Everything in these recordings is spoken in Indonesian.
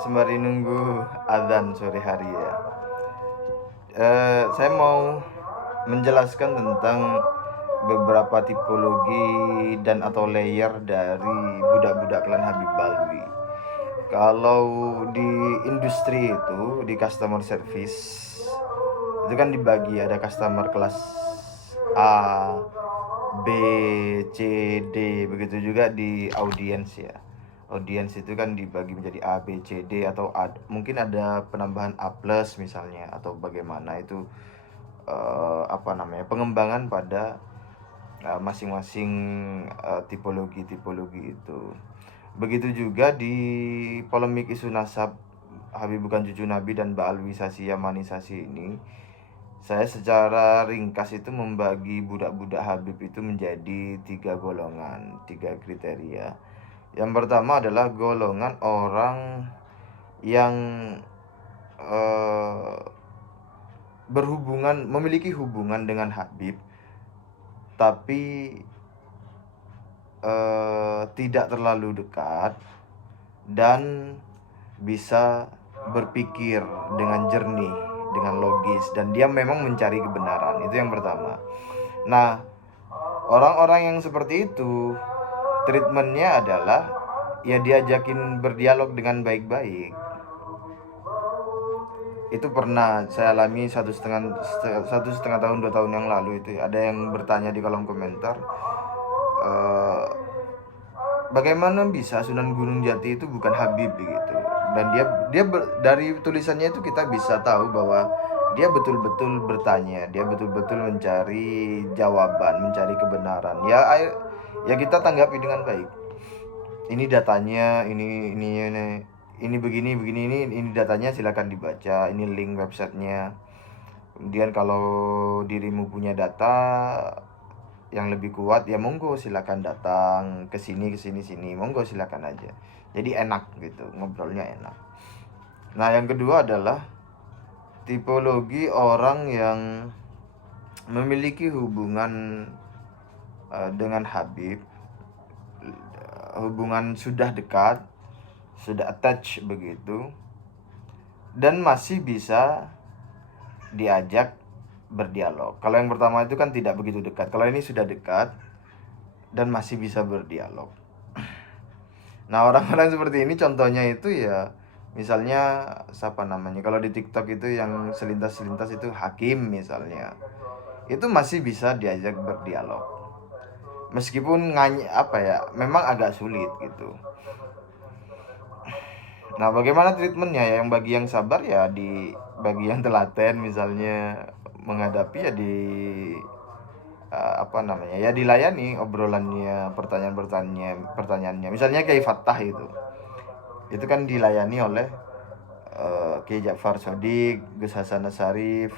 sembari nunggu azan sore hari ya. Saya mau menjelaskan tentang beberapa tipologi dan atau layer dari budak-budak klan Habib Balwi. Kalau di industri itu, di customer service, itu kan dibagi ada customer kelas A, B, C, D, begitu juga di audiens ya. Audiens itu kan dibagi menjadi A, B, C, D atau A, mungkin ada penambahan A plus misalnya atau bagaimana itu pengembangan pada masing-masing tipologi-tipologi itu. Begitu juga di polemik isu nasab Habib bukan cucu Nabi dan ba'alwisasi yamanisasi ini, saya secara ringkas itu membagi budak-budak Habib itu menjadi 3 golongan, 3 kriteria. Yang pertama adalah golongan orang yang memiliki hubungan dengan Habib, tapi tidak terlalu dekat dan bisa berpikir dengan jernih, dengan logis, dan dia memang mencari kebenaran. Itu yang pertama. Nah, orang-orang yang seperti itu treatmentnya adalah ya diajakin berdialog dengan baik-baik. Itu pernah saya alami satu setengah tahun 2 tahun yang lalu. Itu ada yang bertanya di kolom komentar, bagaimana bisa Sunan Gunung Jati itu bukan Habib begitu. Dan dari tulisannya itu kita bisa tahu bahwa dia betul-betul bertanya, dia betul-betul mencari jawaban, mencari kebenaran. Ya kita tanggapi dengan baik. Ini datanya, ini begini, ini datanya, silakan dibaca. Ini link websitenya. Kemudian kalau dirimu punya data yang lebih kuat ya monggo silakan datang ke sini, monggo silakan aja. Jadi enak gitu, ngobrolnya enak. Nah, yang kedua adalah tipologi orang yang memiliki hubungan dengan Habib, hubungan sudah dekat, sudah attach begitu, dan masih bisa diajak berdialog. Kalau yang pertama itu kan tidak begitu dekat. Kalau ini sudah dekat dan masih bisa berdialog. Nah, orang-orang seperti ini contohnya itu ya misalnya siapa namanya? Kalau di TikTok itu yang selintas-selintas itu Hakim misalnya. Itu masih bisa diajak berdialog. Meskipun memang agak sulit gitu. Nah, bagaimana treatmentnya ya? Yang bagi yang sabar ya bagi yang telaten misalnya menghadapi ya ya dilayani obrolannya, pertanyaannya. Misalnya kayak Fattah itu kan dilayani oleh Kiai Ja'far Shodiq, Gus Hasan Asyarif,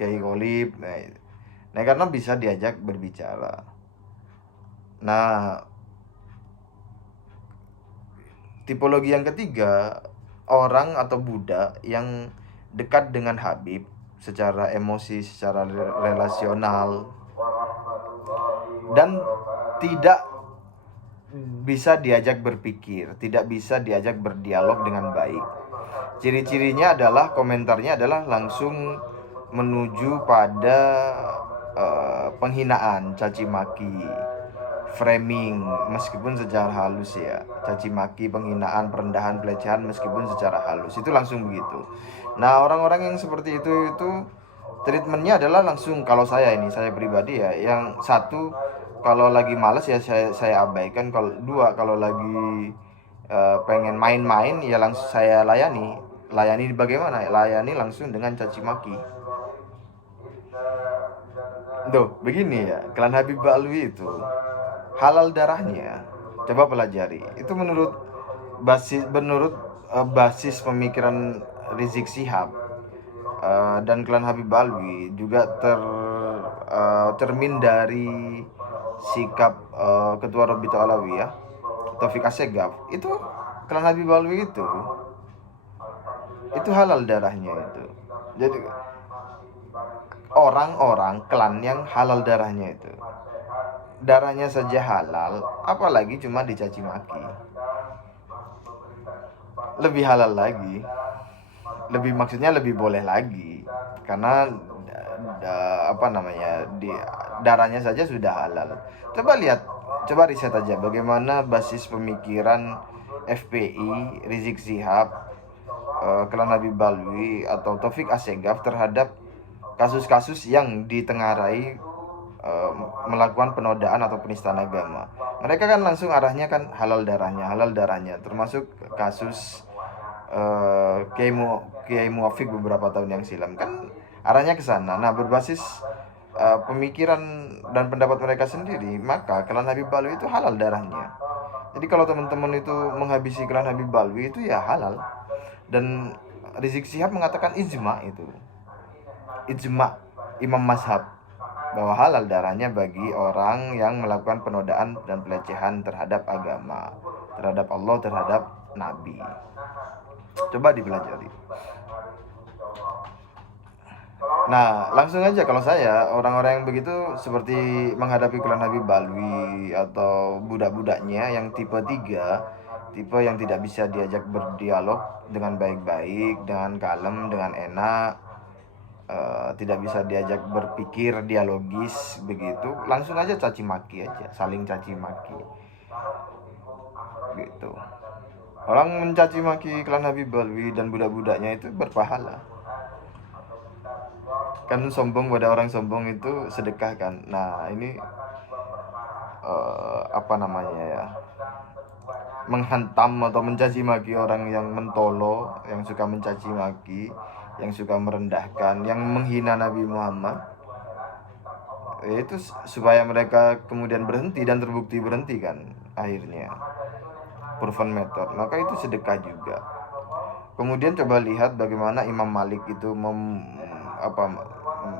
Kiai Gholib. Nah, karena bisa diajak berbicara. Nah, tipologi yang ketiga, orang atau budak yang dekat dengan Habib secara emosi, secara relasional, dan tidak bisa diajak berpikir, tidak bisa diajak berdialog dengan baik. Ciri-cirinya adalah komentarnya adalah langsung menuju pada penghinaan, caci maki, framing meskipun secara halus ya, caci maki, penghinaan, perendahan, pelecehan meskipun secara halus, itu langsung begitu. Nah, orang-orang yang seperti itu treatmentnya adalah langsung. Kalau saya pribadi ya, yang satu kalau lagi males ya saya abaikan. Kalau dua, kalau lagi pengen main-main ya langsung saya layani bagaimana? Layani langsung dengan caci maki. Tuh, begini ya, klan Habib Balwi itu halal darahnya. Coba pelajari. Itu menurut basis pemikiran Rizik Syihab dan klan Habib Balwi juga cermin dari sikap Ketua Robito Alawiyah Taufik Assegaf. Itu klan Habib Balwi itu halal darahnya itu. Jadi orang-orang klan yang halal darahnya itu, darahnya saja halal, apalagi cuma dicaci maki. lebih halal lagi, lebih maksudnya lebih boleh lagi, karena apa namanya, di darahnya saja sudah halal. Coba lihat, coba riset aja bagaimana basis pemikiran FPI, Rizik Syihab, Klan Habib Balwi atau Taufik Assegaf terhadap kasus-kasus yang ditengarai melakukan penodaan atau penistaan agama. Mereka kan langsung arahnya kan halal darahnya, termasuk kasus Kiai Muafik beberapa tahun yang silam kan arahnya ke sana. Nah, berbasis pemikiran dan pendapat mereka sendiri, maka Klan Habib Balwi itu halal darahnya. Jadi kalau teman-teman itu menghabisi Klan Habib Balwi itu ya halal. Dan Rizik Syihab mengatakan ijma Imam Mazhab bahwa halal darahnya bagi orang yang melakukan penodaan dan pelecehan terhadap agama, terhadap Allah, terhadap Nabi. Coba dipelajari. Nah, langsung aja kalau saya, orang-orang yang begitu seperti menghadapi Klan Habib Balwi atau budak-budaknya yang tipe 3, tipe yang tidak bisa diajak berdialog dengan baik-baik, dengan kalem, dengan enak, tidak bisa diajak berpikir dialogis begitu, langsung aja caci maki aja, saling caci maki gitu. Orang mencaci maki Klan Habib Balwi dan budak-budaknya itu berpahala. Kan sombong pada orang sombong itu sedekah kan. Nah, ini apa namanya ya, menghantam atau mencaci maki orang yang mentolo, yang suka mencaci maki, yang suka merendahkan, yang menghina Nabi Muhammad. Itu supaya mereka kemudian berhenti dan terbukti berhenti kan akhirnya, proven method, maka itu sedekah juga. Kemudian coba lihat bagaimana Imam Malik itu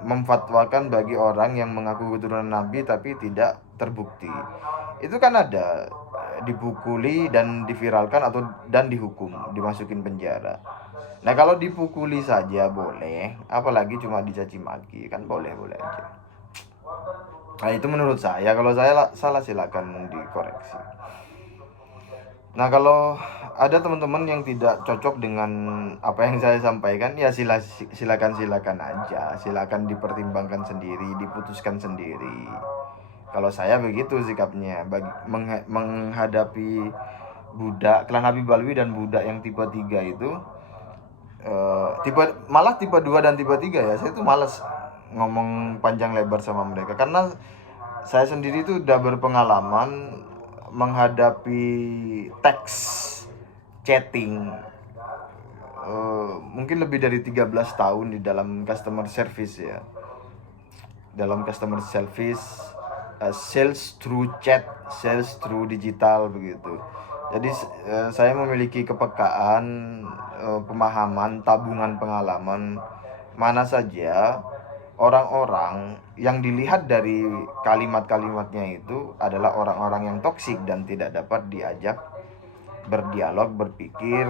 memfatwakan bagi orang yang mengaku keturunan Nabi tapi tidak terbukti. Itu kan ada dipukuli dan diviralkan atau dan dihukum, dimasukin penjara. Nah, kalau dipukuli saja boleh, apalagi cuma dicaci maki, kan boleh-boleh aja. Nah, itu menurut saya. Kalau saya salah silakan dikoreksi. Nah, kalau ada teman-teman yang tidak cocok dengan apa yang saya sampaikan, ya silakan aja, silakan dipertimbangkan sendiri, diputuskan sendiri. Kalau saya begitu sikapnya menghadapi budak Klan Habib Balwi dan budak yang tipe 3 itu, tipe 2 dan tipe 3 ya, saya tuh malas ngomong panjang lebar sama mereka, karena saya sendiri tuh udah berpengalaman menghadapi teks chatting mungkin lebih dari 13 tahun di dalam customer service ya. Dalam customer service, sales through chat, sales through digital begitu. Jadi saya memiliki kepekaan, pemahaman, tabungan pengalaman mana saja orang-orang yang dilihat dari kalimat-kalimatnya itu adalah orang-orang yang toksik dan tidak dapat diajak berdialog, berpikir,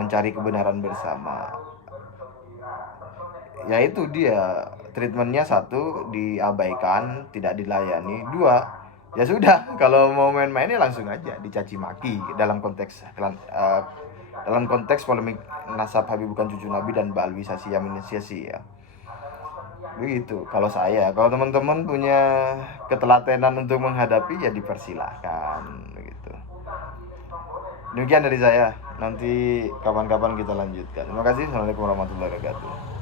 mencari kebenaran bersama. Yaitu dia treatmentnya, 1, diabaikan, tidak dilayani. 2, ya sudah, kalau mau main-mainnya langsung aja dicaci maki dalam konteks polemik nasab Habib bukan cucu Nabi dan balwisasi yaminisasi ya. Begitu kalau saya. Kalau teman-teman punya ketelatenan untuk menghadapi, ya dipersilahkan begitu. Demikian dari saya. Nanti kapan-kapan kita lanjutkan. Terima kasih. Assalamualaikum warahmatullahi wabarakatuh.